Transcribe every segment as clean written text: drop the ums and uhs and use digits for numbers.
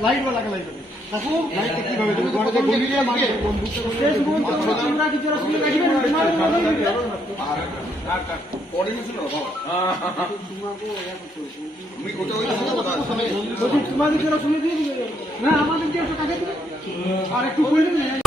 Light वाला का light দেখো লাইট কিভাবে তুমি ঘরে যে বলি দিয়ে মাগে শেষ পর্যন্ত তোমরা কি যারা শুনে রাখবে তোমাদের আর কোঅর্ডিনেশন হবে তোমাকে ইয়া করতে আমি কোটা হইলো যদি তোমাদের যারা শুনে দিয়ে দিবে না আমাদের কি একটা টাকা দিবে আর একটু বলে দিন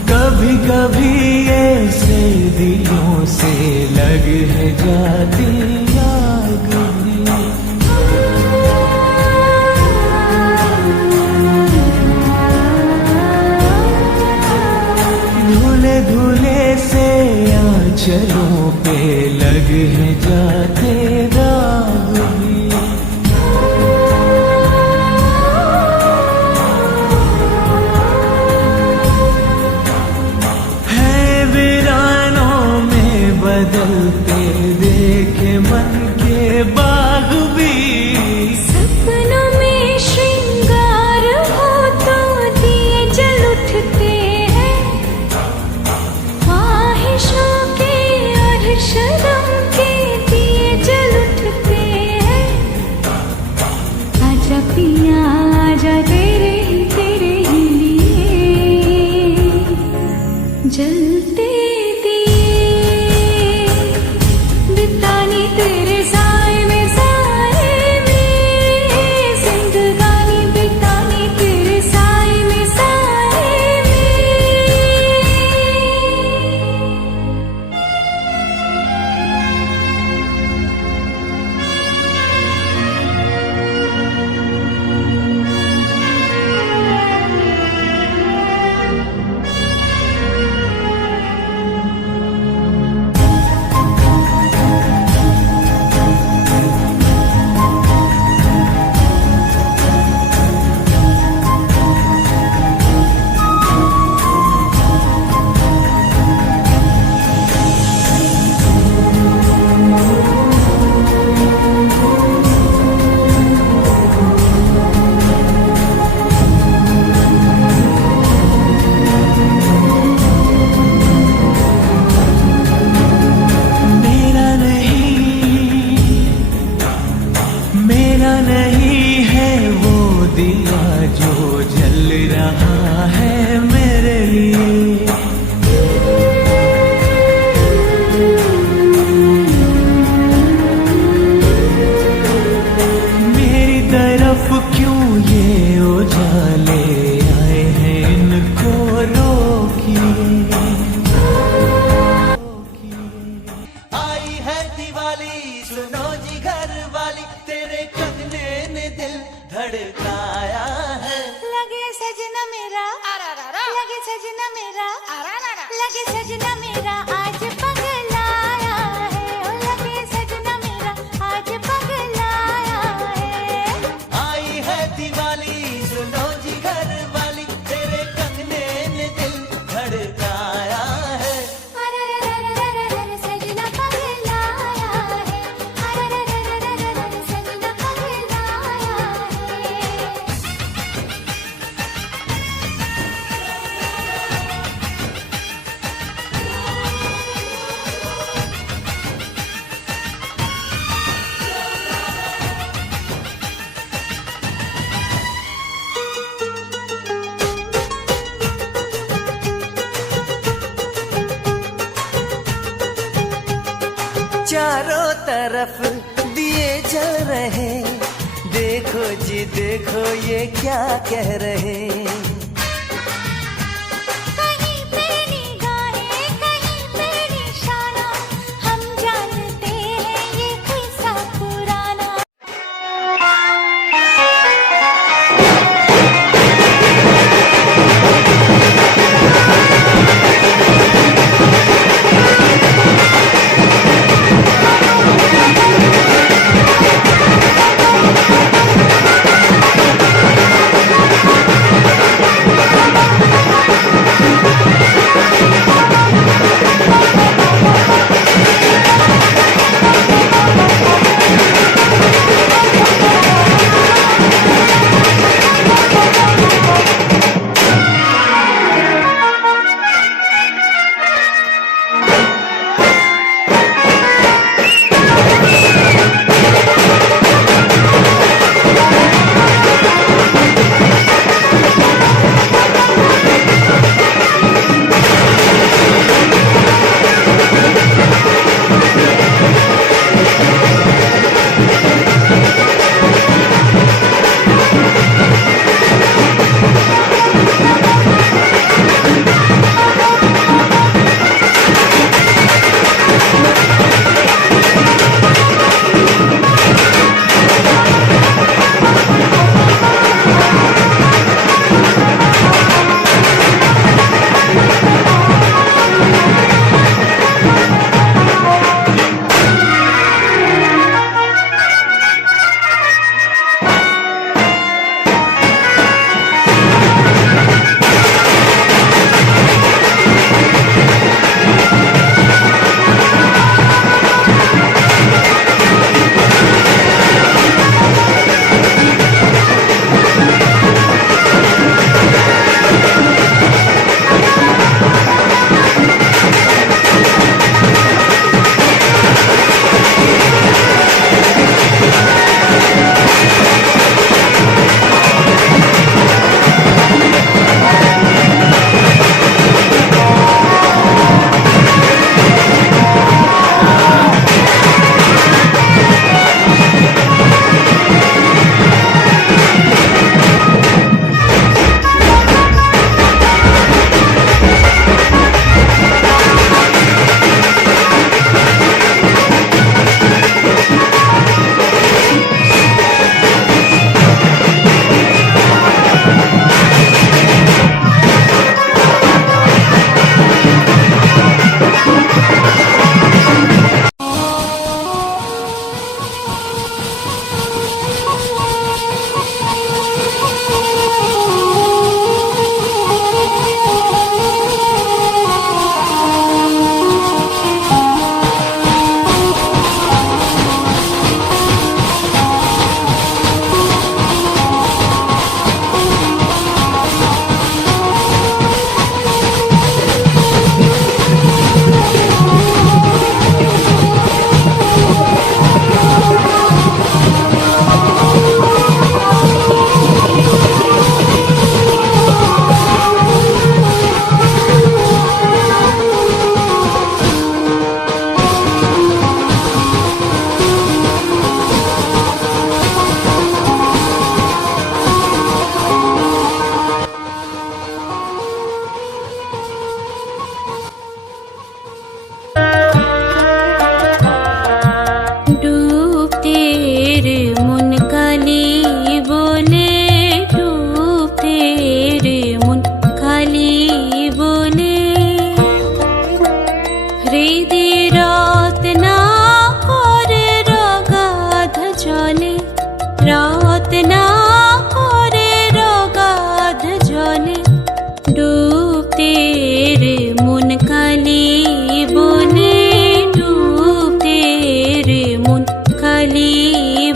कभी कभी ऐसे दिलों से लग है जाती आग भी धुले धुले से आंचलों पे लग है जाते दाग भी बदलते देखे मन के बाग भी सपनों में श्रृंगार हो तो दिए जल उठते हैं ख्वाहिशों के और शर्म के दिए जल उठते हैं आजा पिया आजा तेरे ही लिए जलते धड़काया है। लगे सजना मेरा, लगे सजना मेरा, लगे सजना मेरा आज पगलाया है। ओ लगे सजना मेरा आज पगलाया है। आई है दिवाली सुनो जी घर वाली, तेरे कंगने ने दिल धड़काया है। सजना पगलाया है, सजना पगलाया है। चारों तरफ दिए जल रहे, देखो जी देखो ये क्या कह रहे। कहीं पे निगाहें, कहीं पे निशाना, हम जानते हैं ये किस्सा पुराना। হাত না করে রগাধ জলে ডুবতে রে মন কালি বলে ডুবতে রে মন কালি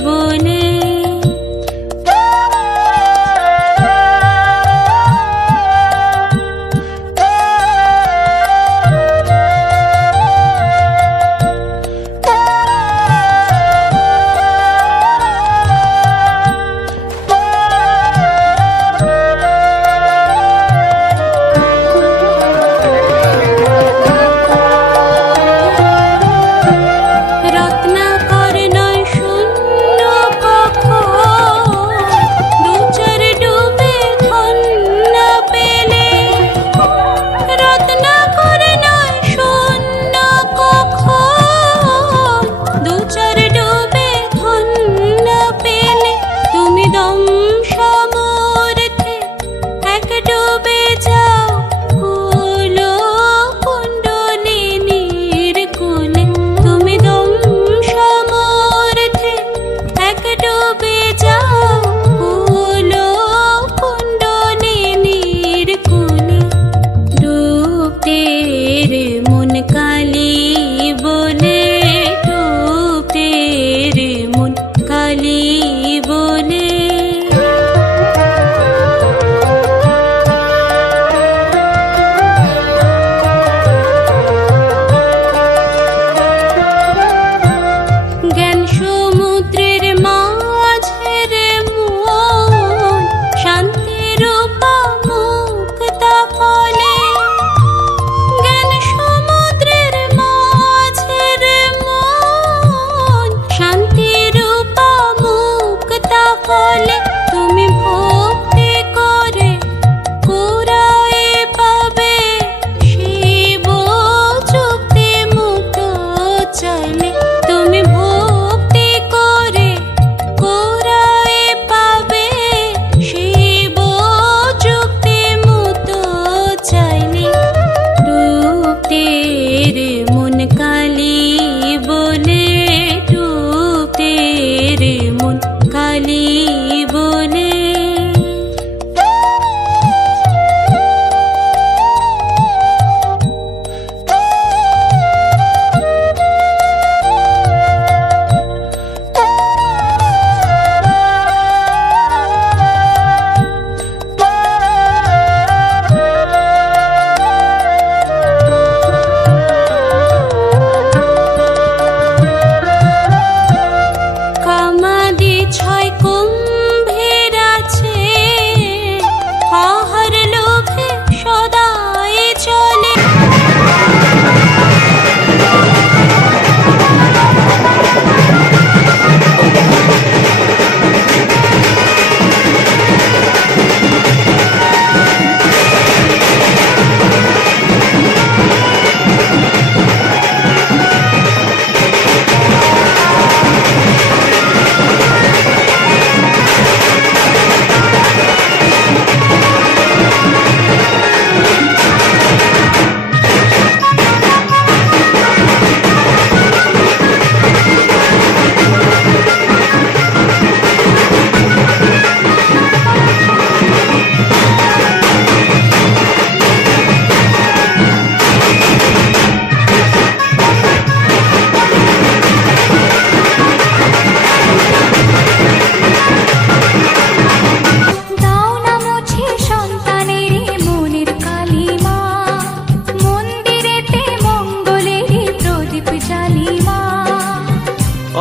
বলে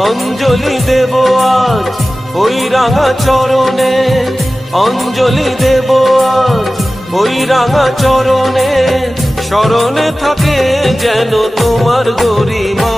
অঞ্জলি দেব আজ ওই রাঙা চরণে, অঞ্জলি দেব আজ ওই রাঙা চরণে, স্মরণে থাকে যেন তোমার গরিমা।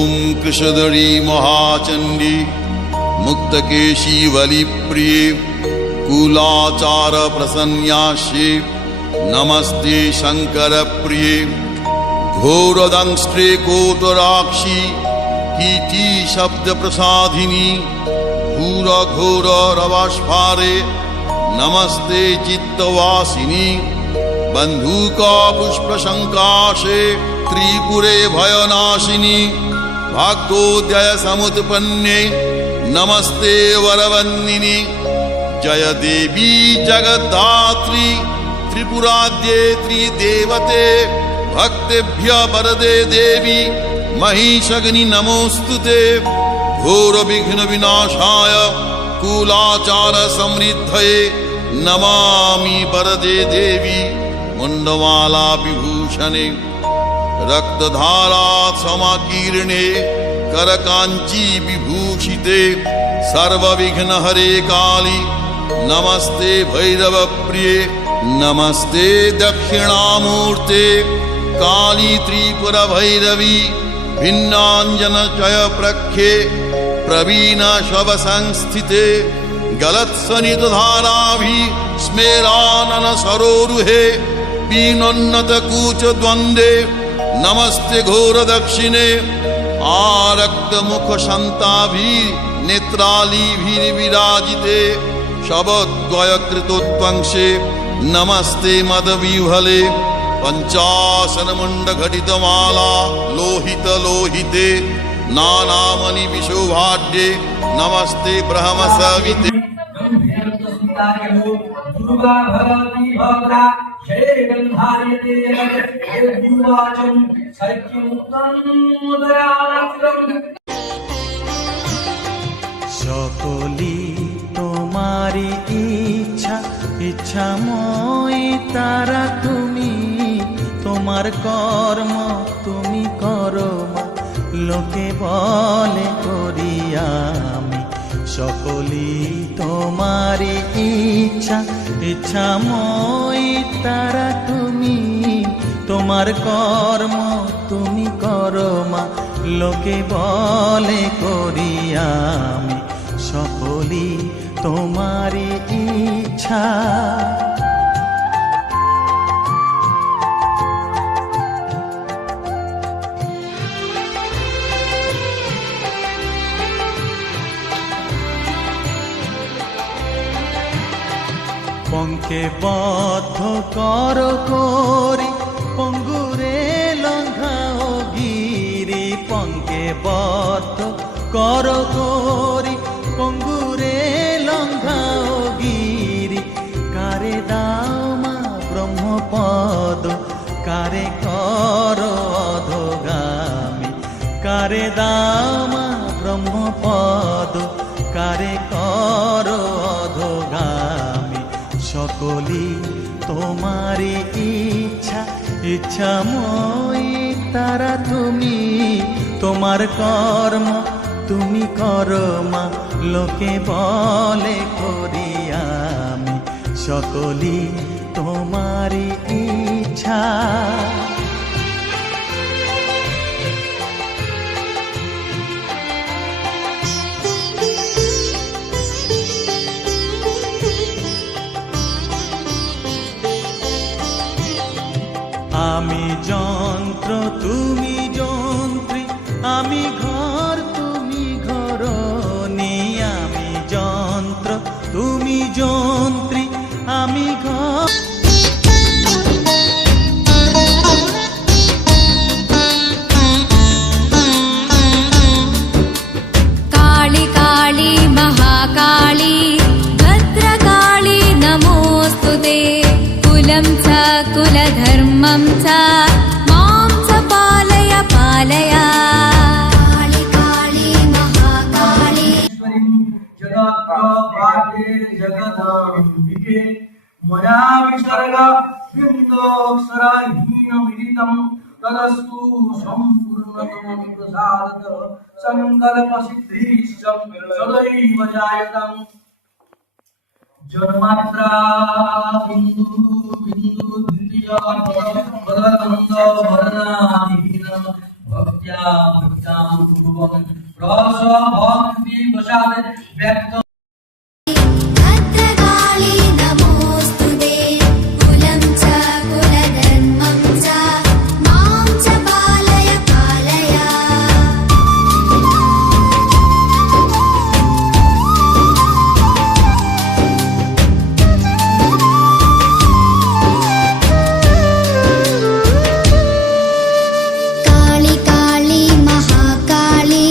ओम कृषधरी महाचंडी मुक्तकेशी बलिप्रिये कुलाचार प्रसन्यास्ये नमस्ते शंकर प्रिये घोरदंष्ट्रे कोटराक्षी कीटी शब्द प्रसादिनी घोर घोर रवास्फारे नमस्ते चित्तवासिनी बंधुका पुष्प शंकाशे त्रिपुरे भयनाशिनी भाग्योदय समुत्पन्ने नमस्ते वरवन्दिनी जय देवी जगद्धात्री त्रिपुराद्ये त्रिदेवते भक्तेभ्य वरदे देवी महिषग्नि नमोस्तुते घोर विघ्न विनाशाय कुलाचार समृद्धये नमामि वरदे देवी मुंडमाला विभूषणे रक्तधारा समाकीर्णे करकांची विभूषिते सर्वविघ्नहरे काली नमस्ते भैरव प्रिये नमस्ते दक्षिणामूर्ते काली त्रिपुर भैरवी भिन्नांजन चय प्रख्ये प्रवीण शव संस्थिते गलत्सनित धाराभि स्मेरानन सरोरुहे पीनोन्नत कूच द्वंद्वे नमस्ते घोर दक्षिणे आरक्त मुख शांताभि नेत्रालीभिर्विराजिते शबद्वय कृतोत्वंशे नमस्ते मदविह्वले पंचासन मुंड घटित माला लोहित लोहिते नानामणि विशोभाढ्ये नमस्ते ब्रह्म सविते दुर्गा भगवती भद्रा जय गंधार्यते यद्युवाचं सत्यमुक्तं मुदरालक्रम সকলি তোমারি ইচ্ছা ইচ্ছাময়ী তারা তুমি তোমার কর্ম তুমি করো মা লোকে বলে করি আমি সকলি তোমারি ইচ্ছা ইচ্ছাময়ী তারা তুমি তোমার কর্ম তুমি করো মা লোকে বলে করি আমি সকলি তোমারি ইচ্ছা পঙ্কে বদ্ধ কর করি পঙ্গুরে লঙ্ঘাও গিরি পঙ্কে বদ্ধ কর করি পঙ্গুরে লঙ্ঘাও গিরি কারে দাও মা ব্রহ্মপদ কারে কর অধগামী কারে দাও মা ব্রহ্মপদ কারে কর অধগামী সকলি তোমারি ইচ্ছা ইচ্ছাময়ী তারা তুমি তোমার কর্ম তুমি করো মা লোকে বলে করি আমি সকলি তোমারি ইচ্ছা আমি যন্ত্র তুমি যন্ত্রী আমি ঘর তুমি ঘরণী আমি যন্ত্র তুমি যন্ত্রী আমি ঘর काळी काळी महाकाळी भद्रकाळी नमोस्तुते कुलं च कुलधर्मं च मां च पालय पालय काळी काळी महाकाळी जगत्प्रभाते जगदाम्बिके मया विसर्ग बिन्दोऽक्षरहीनमिलितं तदस्तु सम्पूर्णतमं प्रसादतः सङ्कल्पसिद्धिश्च सदैव जायताम् जन्मात्रा बिन्दु बिन्दु द्वितीय पदकन्द वर्णादिहीन भक्त्या भक्तां पूर्वं रस भक्ति वशात् व्यक्त भद्रकाली नमोऽस्तुते कुलं च कुलधर्मं च मां च पालय पालय काली काली महाकाली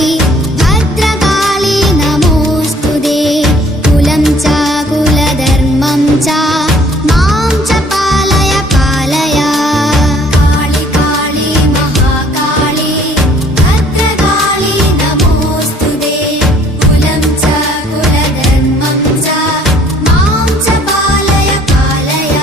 भद्रकाली नमोऽस्तुते कुलं च कुलधर्मं च मां च पालय पालय काली काली महाकाली भद्रकाली नमोऽस्तुते कुलं च कुलधर्मं च मां च पालय पालय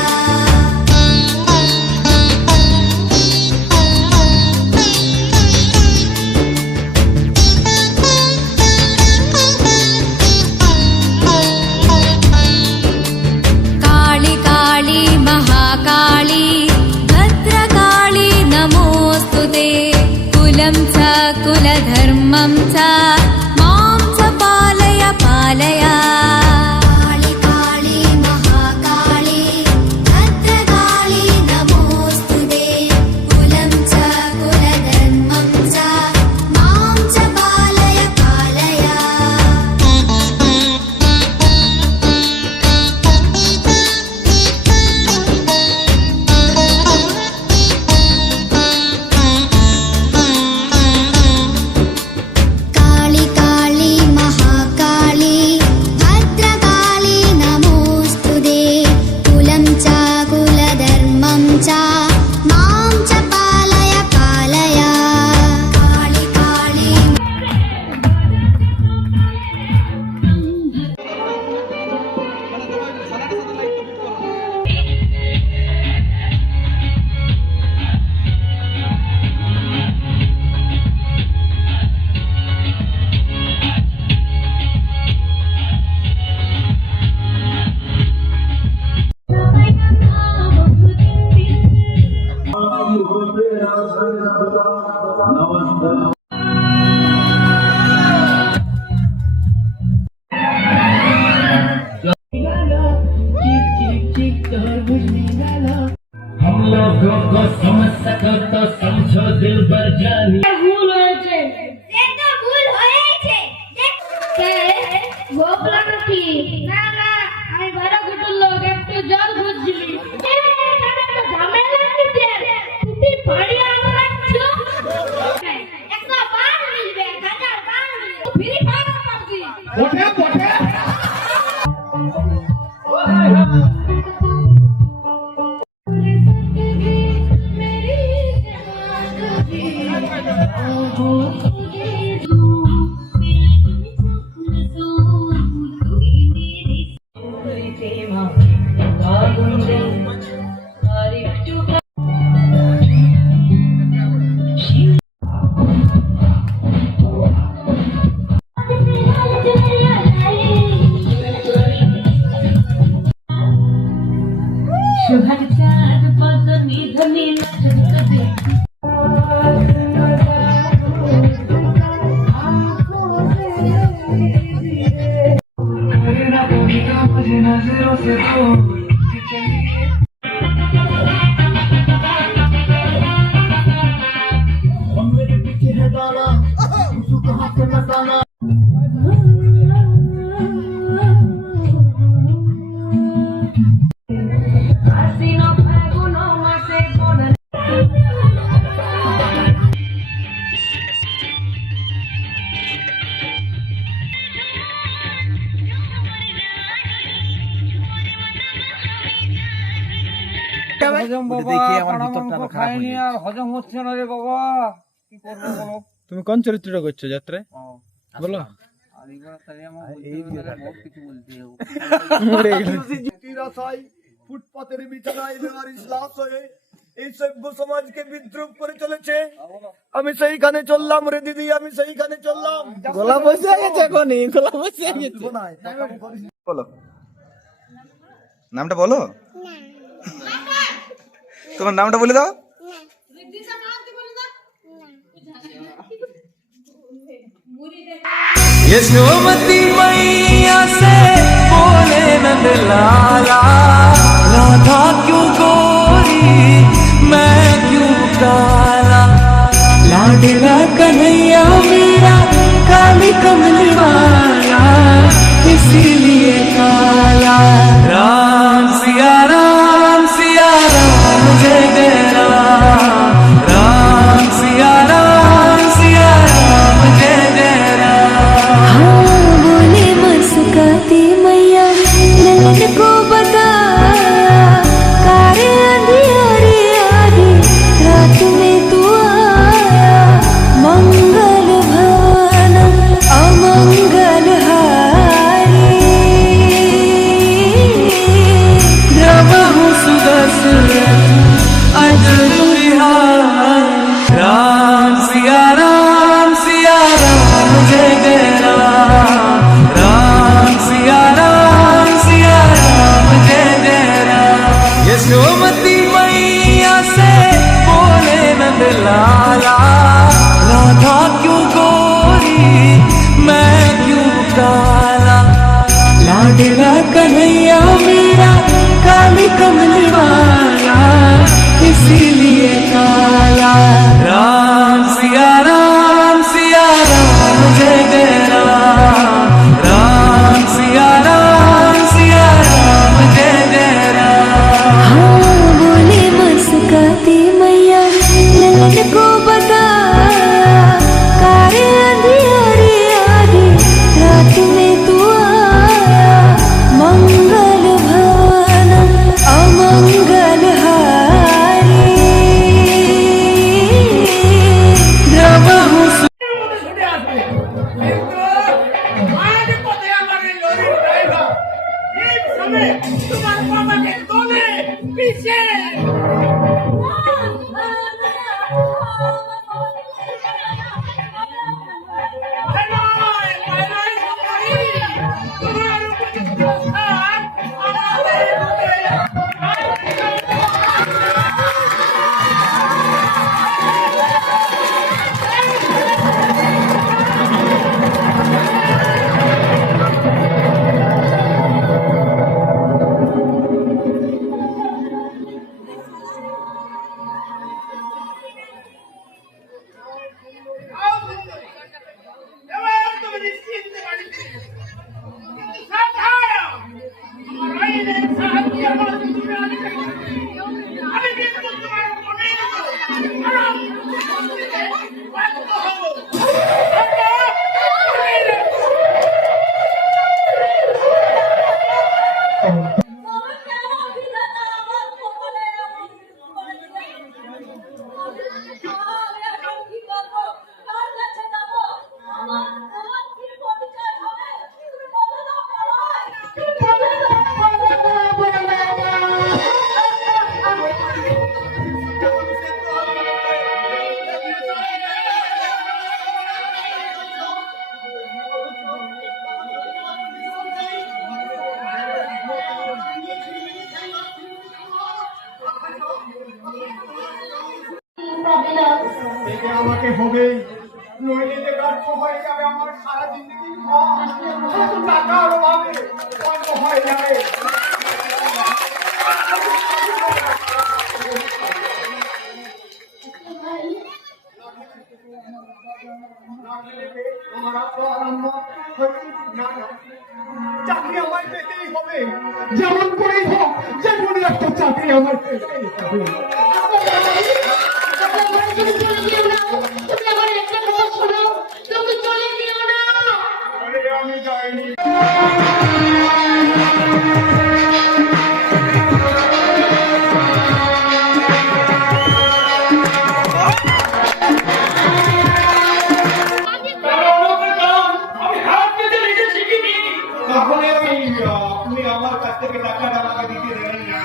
काली काली महाकाली भद्रकाली नमोऽस्तुते कुलं च कुलधर्मं च मां च पालय पालय काली काली महाकाली भद्रकाली नमोऽस्तुते कुलं च कुलधर्मं च मां च पालय पालय काली काली महाकाली भद्रकाली नमोऽस्तुते कुलं च कुलधर्मं च मां च पालय पालय काली काली हम लोगों को समझ सको तो समझो दिल भर जानी ভুল হয়েছে সে তো ভুল হয়েছে কে গোপলা নাকি না না আমি বড় কুটুর লোক একটু জল খুঁজছিলি ঝামেলা নিতে তুই বাড়ি আনছো 100 বার মিলবে 1000 বার মিলবে ফ্রি ফায়ার পাবজি ওঠে ওঠে হজম বাবা কাঁড়া মাংস খাইনি আর হজম হচ্ছে না রে বাবা কি করবো বলো তুমি কোন চরিত্রটা করছো যাত্রায় বলো ফুটপাতের বিছানায় বেমারির লাশ হয়ে এই সভ্য সমাজকে বিদ্রুপ করে চলেছে। আমি সেইখানে চললাম রে দিদি, আমি সেইখানে চললাম। গলা বসে গেছে এখনই, গলা বসে গেছে। বলো নামটা বলো, তোমার নামটা বলে দাও। यशोमती मैया से बोले नंद लाला, राधा क्यों गोरी मैं क्यों काला, लाडला कन्हैया मेरा काली कमल वाला, इसीलिए काला। राम सिया राम जय जय राम, राम सिया राम जय जय राम। हाँ बोले मुस्काती मैया ललन को बताया, कारे अंधियारे आधी रात में तू आया, मंगल भवन अमंगल हारी, द्रवहु सुदर्शन अजर विहार। राम सिया राम जय जय राम, राम सिया राम जय जय राम। यशोमती मैया से बोले नंद लाला, राधा क्यों गोरी मैं क्यों काला, लाडला कन्हैया मेरा काली कमल वाला, इसीलिए काला। राम सिया राम जय जय राम, राम सिया राम जय जय राम। हाँ बोले मुस्काती मैया ललन को बताया, कारे अंधियारे आधी रात में तू आया, मंगल भवन अमंगल हारी, द्रवहु ছুটে আসবে, কিন্তু মাঝ পথে আমার এই লরির ড্রাইভার ঠিক সময় তোমার বাবাকে তোলে পিছে। থেকে আমাকে হবেই, নইলে যে ব্যর্থ হয়ে যাবে আমার সারা জিন্দগি। টাকার অভাবে বন্ধ হয়ে যাবে। আমার আব্বা আর আম্মা চাকরি আমার পেতেই হবে, যেমন করেই হোক, যে কোনো একটা চাকরি আমার পেতেই হবে। আমি যাইনি। আপনি আমার কাছ থেকে টাকাটা আমাকে দিতে দেবেন না।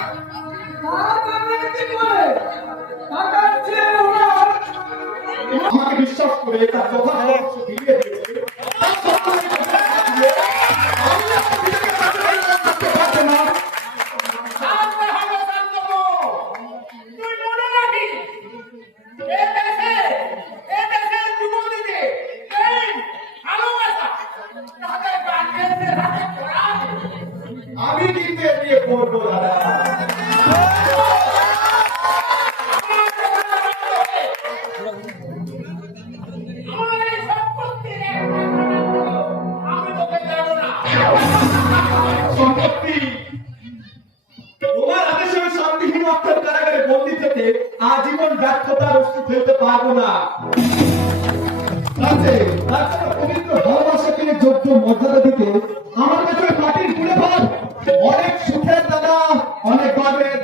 আমাকে বিশ্বাস করে তার যথাযথ দিয়ে দেবে। আলো আছে তার জন্য পবিত্র ভালোবাসাকে যোগ্য মর্যাদা দিতে আমার কাছে মাটির কুলে ভাব অনেক সুখের দাদা, অনেক গর্বের।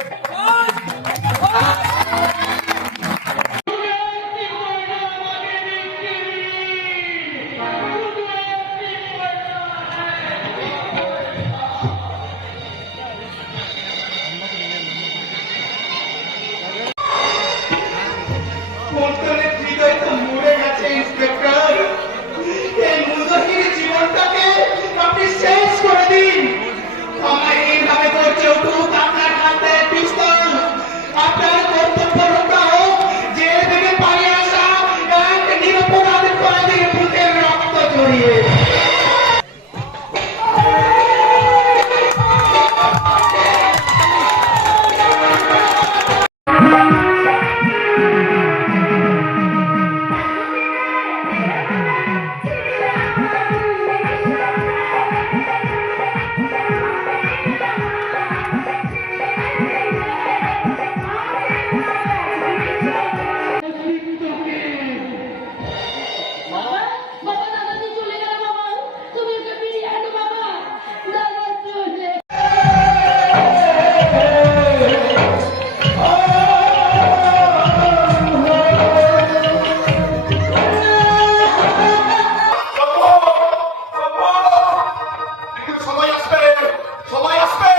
মরে গেছে ইন্সপেক্টর, এই মুজহির জীবনটাকে আপনি শেষ করে দিন। আমার এইভাবে করছে উঠুক আপনার হাতে পিস্তল, আপনার কর্তব্যটা হোক জেল থেকে পালিয়ে আসা এক নিরপরাধ কয়েদির বুকের রক্ত জড়িয়ে। বাবা দাদা তুই চলে গেল বাবা, তুমি ওকে ফিরিয়ে আনো বাবা, দাদা চলে সময় আসবে, সময় আসবে,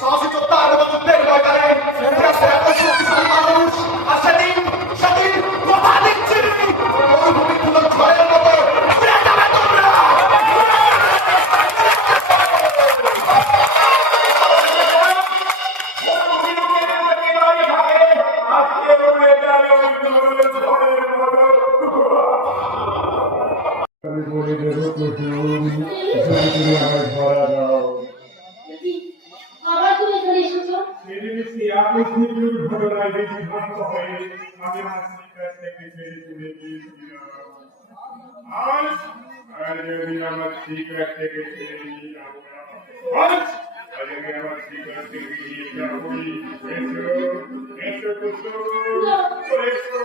সাহসী যোদ্ধা যুদ্ধের ময়দানে ফিরে আসবে এত শক্তিশালী মানুষ। আর সেদিন কথা দিচ্ছি মরুভূমিগুলো ঝড়ের মতো উড়ে যাবে তোমরা। আবার তুমি এখানে এসেছো? ঘটনায় বিভ্রান্ত হয়ে আমি মাসির কাছ থেকে ছেড়ে চলে গিয়েছিলাম। আজ যদি আমার সিগারেট থেকে ছেড়ে নিয়ে যাবো না, আজ আমি আমার সিগারেট থেকে নিয়ে যাবোই। এসো এসো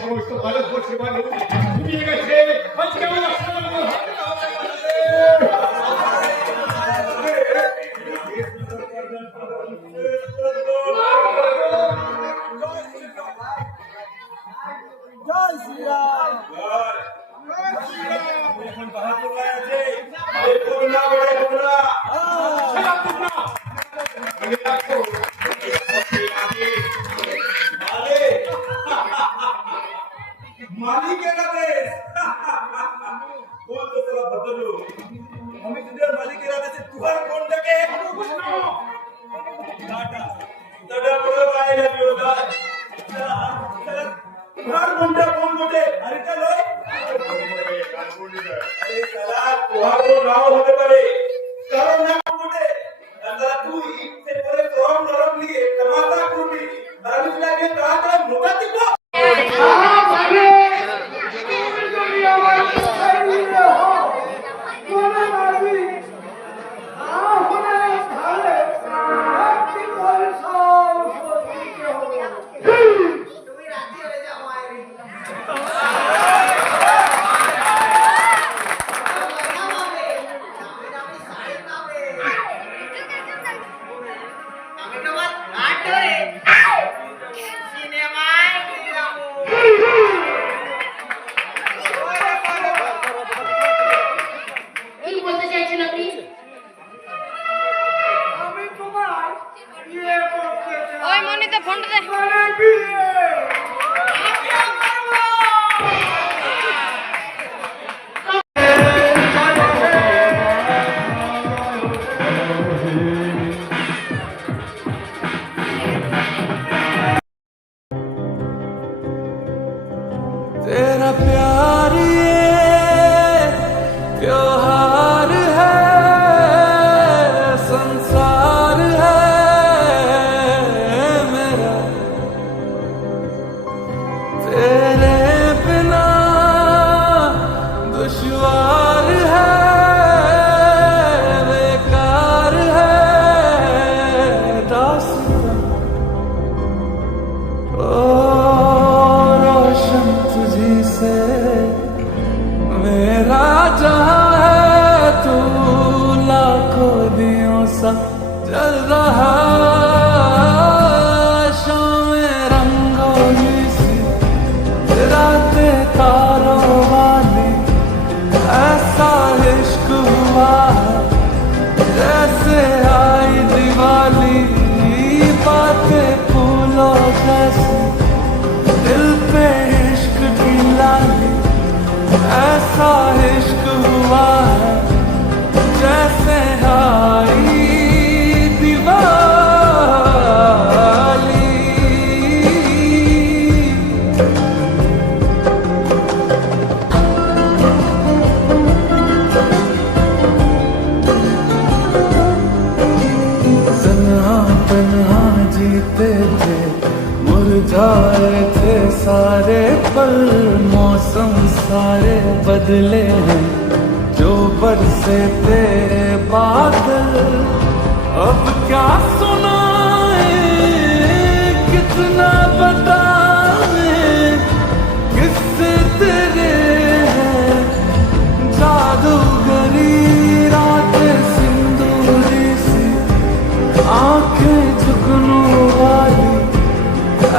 সমস্ত ভারতবর্ষের মানুষ ঘুমিয়ে গেছে। আজকে আমার জয় শ্রীরাম। মালিকের আদেশ বলতে তোরা বদলো। আমি তোদের মালিকের আদেশে তুহার কোনটাকে এখনো বুঝলো দাদা দাদা বড় গায়ে লাগলো তুহার কোনটা কোন বটে আরেটা লয় আরে সালা তুহার তো নাও হতে পারে কারণ না বটে দাদা তুই সে পরে গরম নরম নিয়ে টমাটা করবি আর আমি লাগে তাড়া মোটা দিব। কি বলতে চাইছেন আপনি? ওই মনিতে ফোনটা দে। ऐसा इश्क हुआ है जैसे आई दिवाली। तन्हा तन्हा जीते थे, मुरझाए थे सारे पल, मौसम सारे बदले हैं जो बरसे थे बादल। अब क्या सुनाए कितना बताए, किससे तेरे हैं जादूगरी रातें सिंदूरी सी, आंखें झुकनू वाली।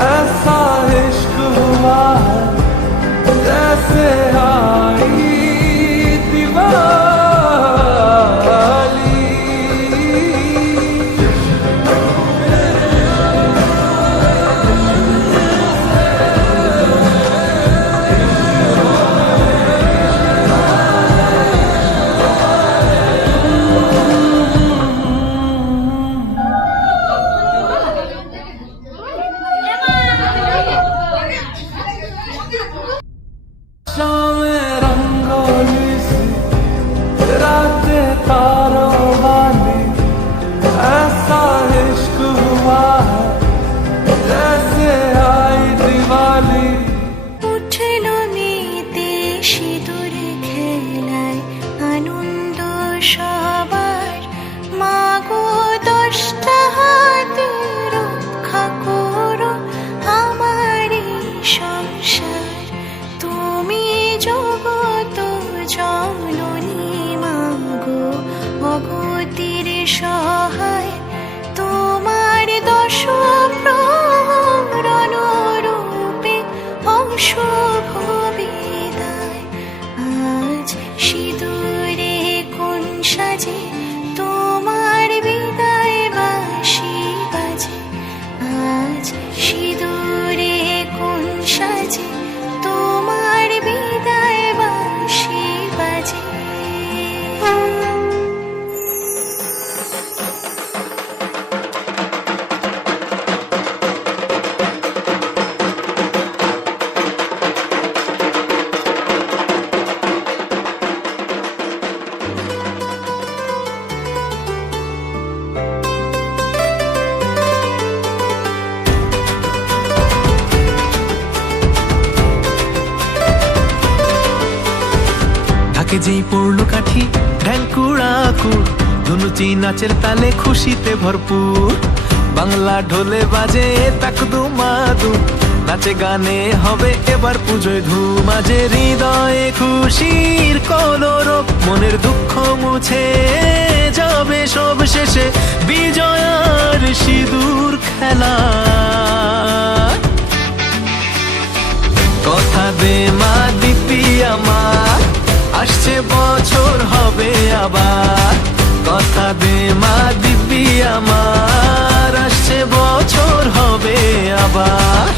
ऐसा इश्क हुआ है जैसे आई दिवाली। शामें रंगोली सी, रातें तारों वाली। ऐसा इश्क हुआ है जैसे आई दिवाली। উঠল মেতে সিঁদুর খেলায় আনন্দ সবার, মাগো 10টা হাতে রক্ষা করো আমার এই সংসার। তুমি জগত জননী মাগো, অগতির সহায় তোমার 10 প্রহরণ রূপে অশুভ বিদায়। আজ সিঁদুরে কোন সাজে তোমার বিদায় বাঁশি বাজে। আজ সিঁদুরে কোন সাজে তোমার বিদায় বাঁশি বাজে। ঢাকে যেই পড়লো কাঠি ঢ্যাঙ্কুড়াকুর, ধনুচি নাচের তালে খুশিতে ভরপুর। বাংলা ঢোলে বাজে তাকদু মাদু, নাচে গানে হবে এবার পুজোয় ধুম। আজে হৃদয়ে খুশির কলরব, মনের দুঃখ মুছে যাবে সব শেষে বিজয়ার সিঁদুর খেলা। কথা দে মা দিতি আমার, আসছে বছর হবে আবার। কথা দে মা দিবি আমার, আসছে বছর হবে আবার।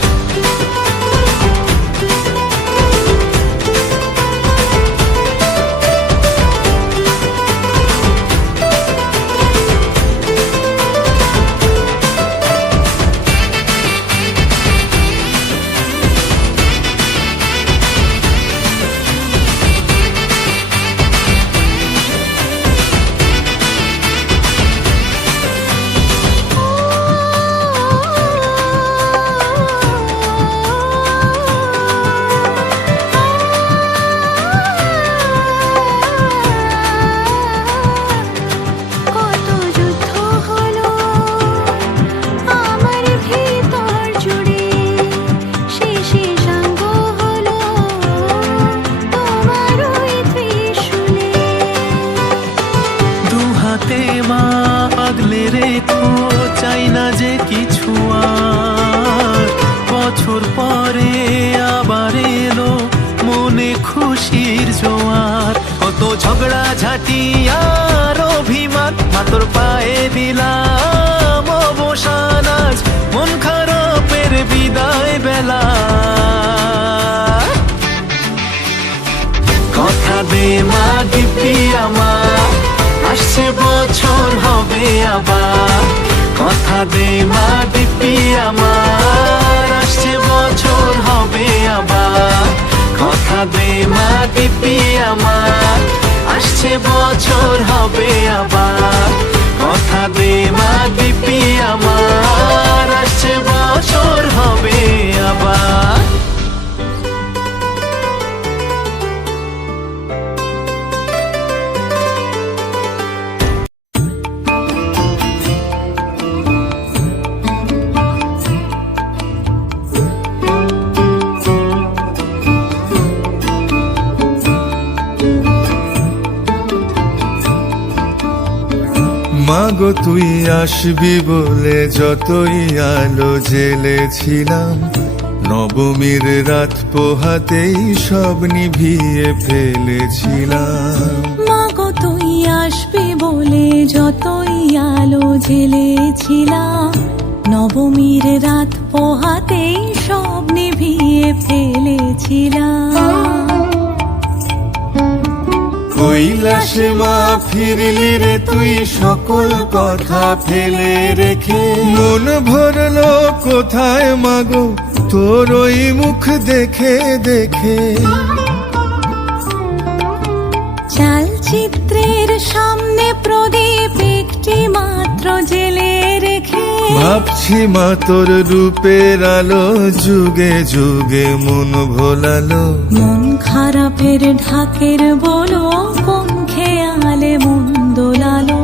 বছর পরে আবার এলো মনে খুশির জোয়ার। কত ঝগড়া ঝাঁটি আর অভিমান, মাতর পায়ে দিলাম অবসান আজ, মন খারাপের বিদায় বেলা। কথা আবার কথা দে মা দিব্যি আমার আসছে বছর হবে আবার কথা দে মা দিব্যি আমার আসছে বছর হবে আবার কথা দে মা দিব্যি আমার আসছে বছর হবে আবার মাগো তুই আসবি বলে যতই আলো জেলেছিলাম নবমীর রাত পোহাতেই সব নিভিয়ে ফেলেছিলাম মাগো তুই আসবি বলে যতই আলো জেলেছিলাম নবমীর রাত পোহাতেই সব নিভিয়ে ফেলেছিলাম কৈলাসে মা ফিরলি রে তুই সকল কথা ফেলে রেখে মন ভরলো কোথায় মাগো তোর ওই মুখ দেখে দেখে চালচিত্রের সামনে প্রদীপ একটি মাত্র জেলে রেখে ভাবছি মা তোর রূপের আলো যুগে যুগে মন ভোলালো মন খারাপের ঢাকের বলো কোন খেয়ালে মন দোলালো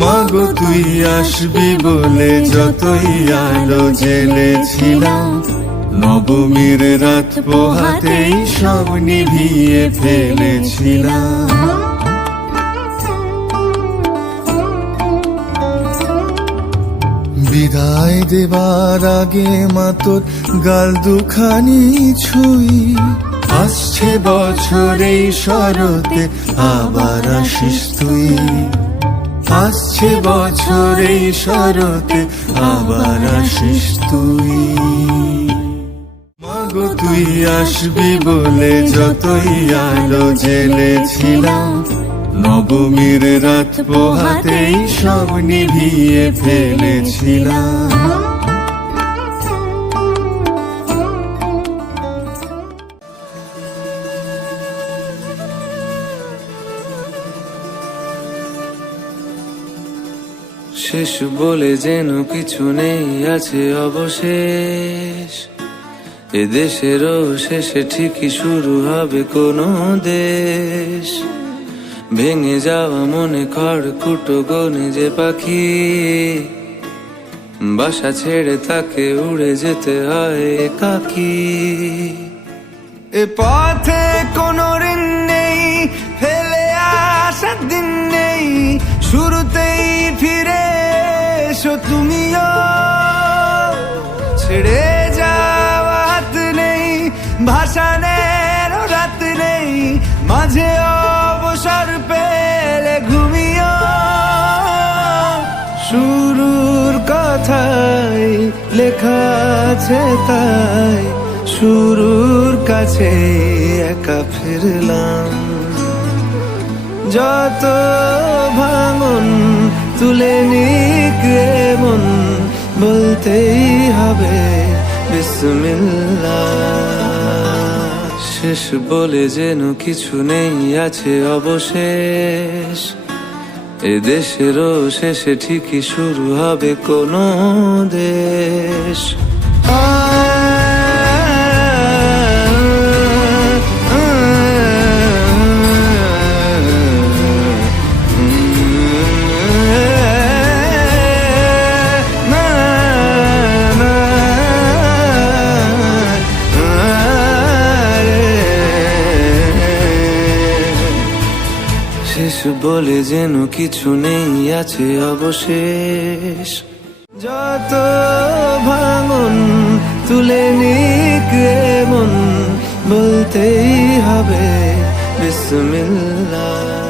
মাগো তুই আসবি বলে যতই আলো জেলেছিলাম নবমীর রাত পোহাতেই সব নিভিয়ে ফেলেছিলাম বিদায় দেবার আগে মা তোর গাল দুখানি ছুঁই আসছে বছর এই শরতে আবার আসিস তুই আসছে বছর এই শরতে আবার আসিস তুই মাগো তুই আসবি বলে যতই আলো জেলেছিলাম নবমীর রাত পোহাতেই সব নিভিয়ে ফেলেছিলাম শেষ বলে যেন কিছু নেই আছে অবশেষ এ দেশেরও শেষে ঠিকই শুরু হবে কোনো দেশ ভেঙে যাওয়া মনে খড়কুটো গনে যে পাখি বাসা ছেড়ে তাকে উড়ে যেতে হয় একাকী এ পথে কোনো ঋণ নেই ফেলে আসার দিন নেই শুরুতেই ফিরে এসো তুমিও ছেড়ে যাওয়া হাত নেই ভাসানের রাত নেই মাঝে অবসর পেলে ঘুমিও শুরুর কথাই লেখা আছে তাই শুরুর কাছে একা ফিরলাম যত ভাঙন তুলে নিক মন বলতেই হবে বিসমিল্লাহ শেষ বলে যেন কিছু নেই আছে অবশেষ এ দেশেরও শেষে ঠিকই শুরু হবে কোনো দেশ বলে যেন কিছু নেই আছে অবশেষ যত ভাঙন তুলে নিক মন বলতেই হবে বিসমিল্লাহ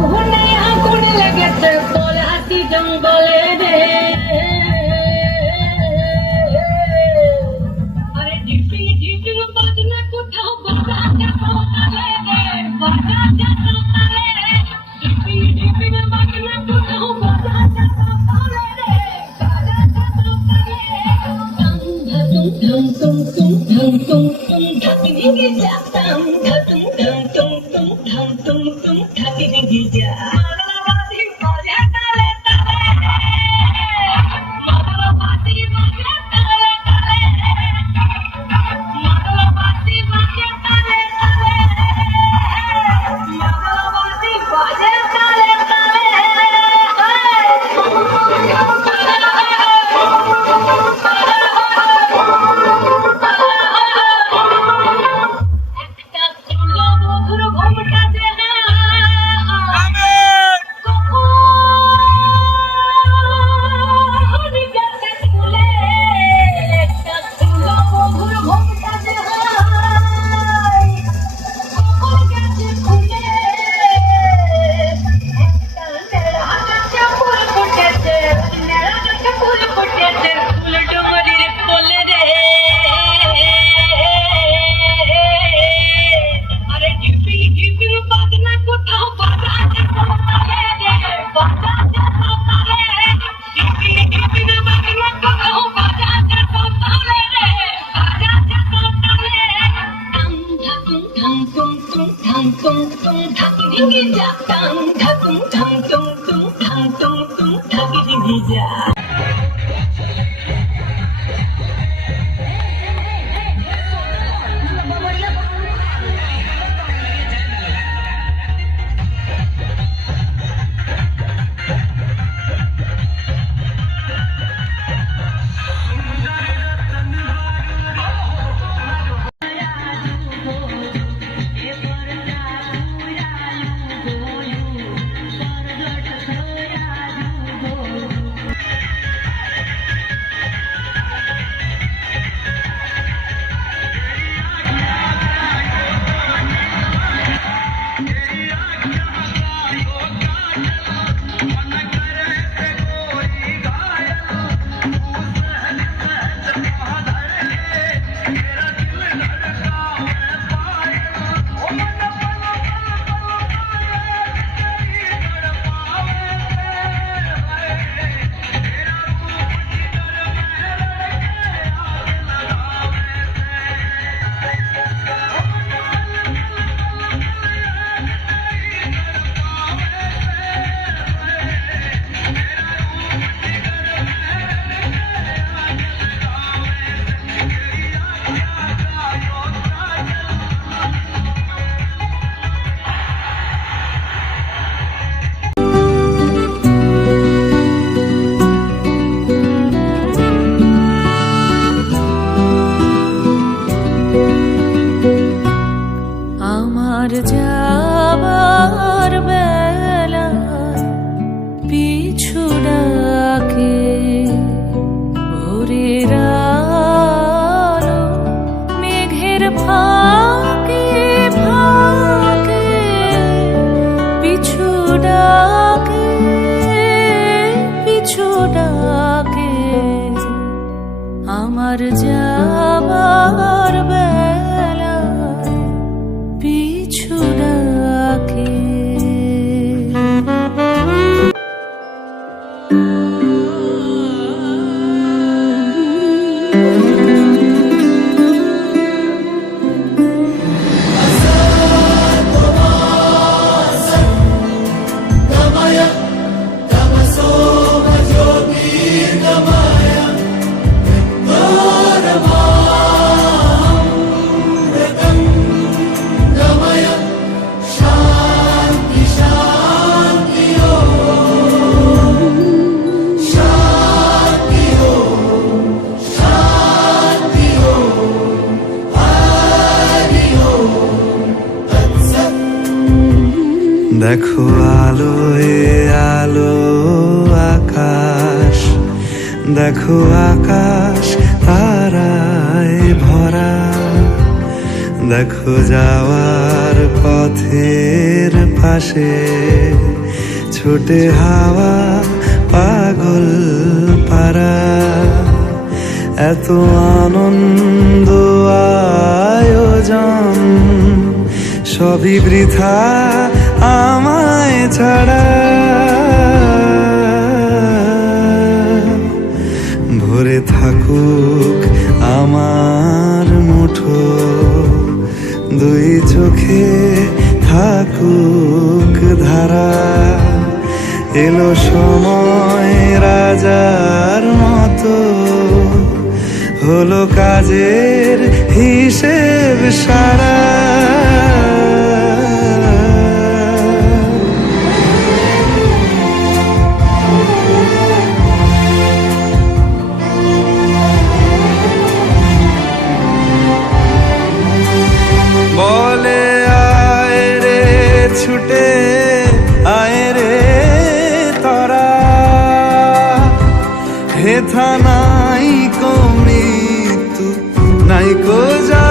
ঘুরে আগুন লেগেছে বলে হাতি জঙ্গলে রে আরে ঢিপিং ঢিপিং বাজনা কোথাও বাজা যাতো তালে রে বাজা যাতো তালে রে ঢিপিং ঢিপিং বাজনা কোথাও বাজা যাতো তালে রে বাজা যাতো তালে রে ধুম ধুম ধুম ধুম ঢাকি ভেঙে যাতাম ধুম ধুম ধুম ধুম ধুম ধুম ধুম ঢাকি ভেঙে যা মাদলাবাজি বাজে তালে তালে রে মাদলাবাজি বাজে তালে তালে রে মাদলাবাজি বাজে তালে তালে রে মাদলাবাজি বাজে তালে তালে একটা দেখো আলোয় আলো আকাশ, দেখো আকাশ তারায় ভরা, দেখো যাওয়ার পথের পাশে ছোটে হাওয়া পাগল পারা। এত আনন্দ আয়োজন সবই বৃথা আমায় ছাড়া। ভরে থাকুক আমার মুঠো, দুই চোখে থাকুক ধারা। এলো সময় রাজার মতো, হলো কাজের হিসেব সারা। বলে আয় রে ছুটে আয় রে তারা, হেথা নাই কো মৃত্যু নাই কো যা